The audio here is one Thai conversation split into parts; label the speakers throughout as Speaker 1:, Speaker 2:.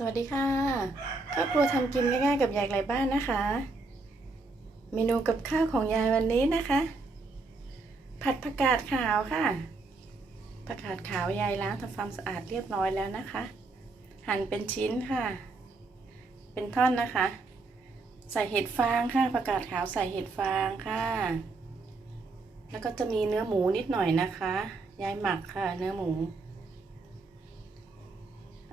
Speaker 1: สวัสดีค่ะครอบครัวทำกินง่ายๆกับยายไกลบ้านนะคะ เมนูกับข้าวของยายวันนี้นะคะ ผัดผักกาดขาวค่ะผักกาดขาวยายล้างทำความสะอาดเรียบร้อยแล้วนะคะ หั่นเป็นชิ้นค่ะ เป็นท่อนนะคะ ใส่เห็ดฟางค่ะผักกาดขาวใส่เห็ดฟางค่ะ แล้วก็จะมีเนื้อหมูนิดหน่อยนะคะ ยายหมักค่ะ เนื้อหมู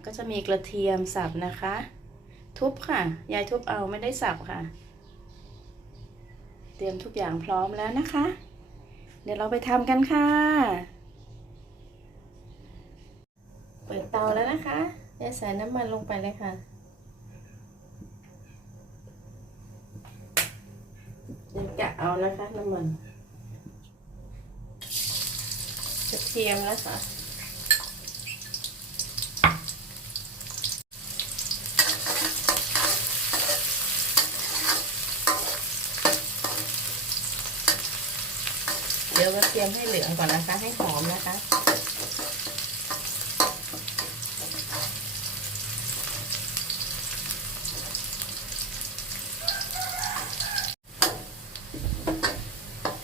Speaker 1: ก็จะมีกระเทียมสับนะคะ ทุบค่ะ ยายทุบเอาไม่ได้สับค่ะ เตรียมทุกอย่างพร้อมแล้วนะคะ เดี๋ยวเราไปทำกันค่ะ เปิดเตาแล้วนะคะยายใส่น้ำมันลงไปเลยค่ะเดี๋ยวกะเอานะคะน้ำมันกระเทียมนะคะ ดี๋ยวเราเตรียมให้เหลืองก่อนนะคะ ให้หอมนะคะ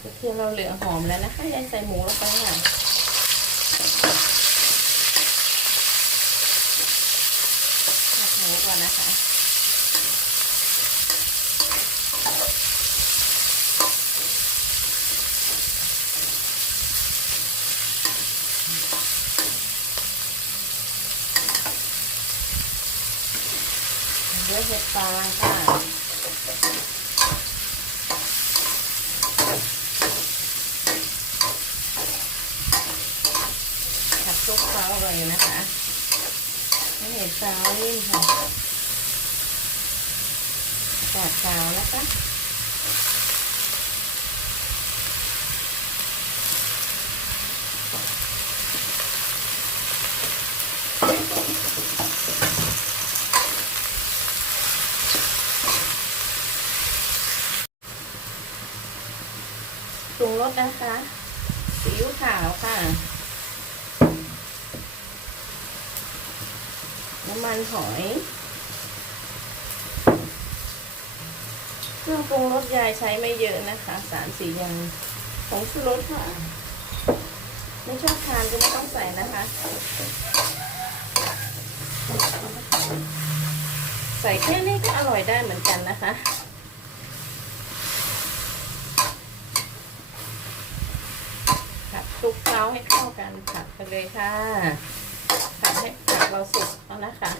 Speaker 1: กระเทียมเราเหลืองหอมแล้วนะคะยายใส่หมูลงไปค่ะผัดหมูก่อนนะคะ ด้วยเห็ดฟางค่ะผัดซุกเคล้าเลยนะคะให้เห็ดฟางนิ่มค่ะกาดฟาวนะคะ ป รสนะคะซีอิ๊วขาวค่ะ น้ำมันหอย เครื่องปรุงรสยายใช้ไม่เยอะนะคะ สามสี่อย่างผงชูรสค่ะ ไม่ชอบทานก็ไม่ต้องใส่นะคะ ใส่แค่นี้ก็อร่อยได้เหมือนกันนะคะ ผัด คลุกเคล้าให้เข้ากันผัดไปเลยค่ะผัดให้ผักเราสุกแล้วนะคะ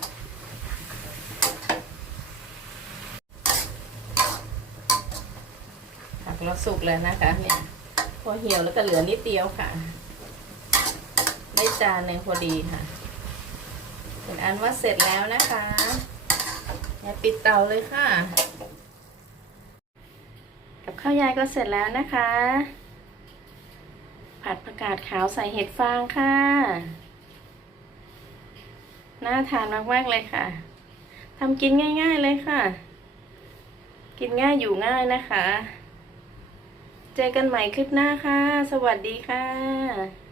Speaker 1: ผักเราสุกแล้วนะคะเนี่ยพอเหี่ยวแล้วก็เหลือนิดเดียวค่ะ ได้จานหนึ่งพอดีค่ะเป็นอันว่าเสร็จแล้วนะคะยายปิดเตาเลยค่ะ กับข้าวยายก็เสร็จแล้วนะคะ ผัดผักกาดขาวใส่เห็ดฟางค่ะ น่าทานมากๆเลยค่ะทำกินง่าย ๆเลยค่ะ กินง่ายอยู่ง่ายนะคะ เจอกันใหม่คลิปหน้าค่ะ สวัสดีค่ะ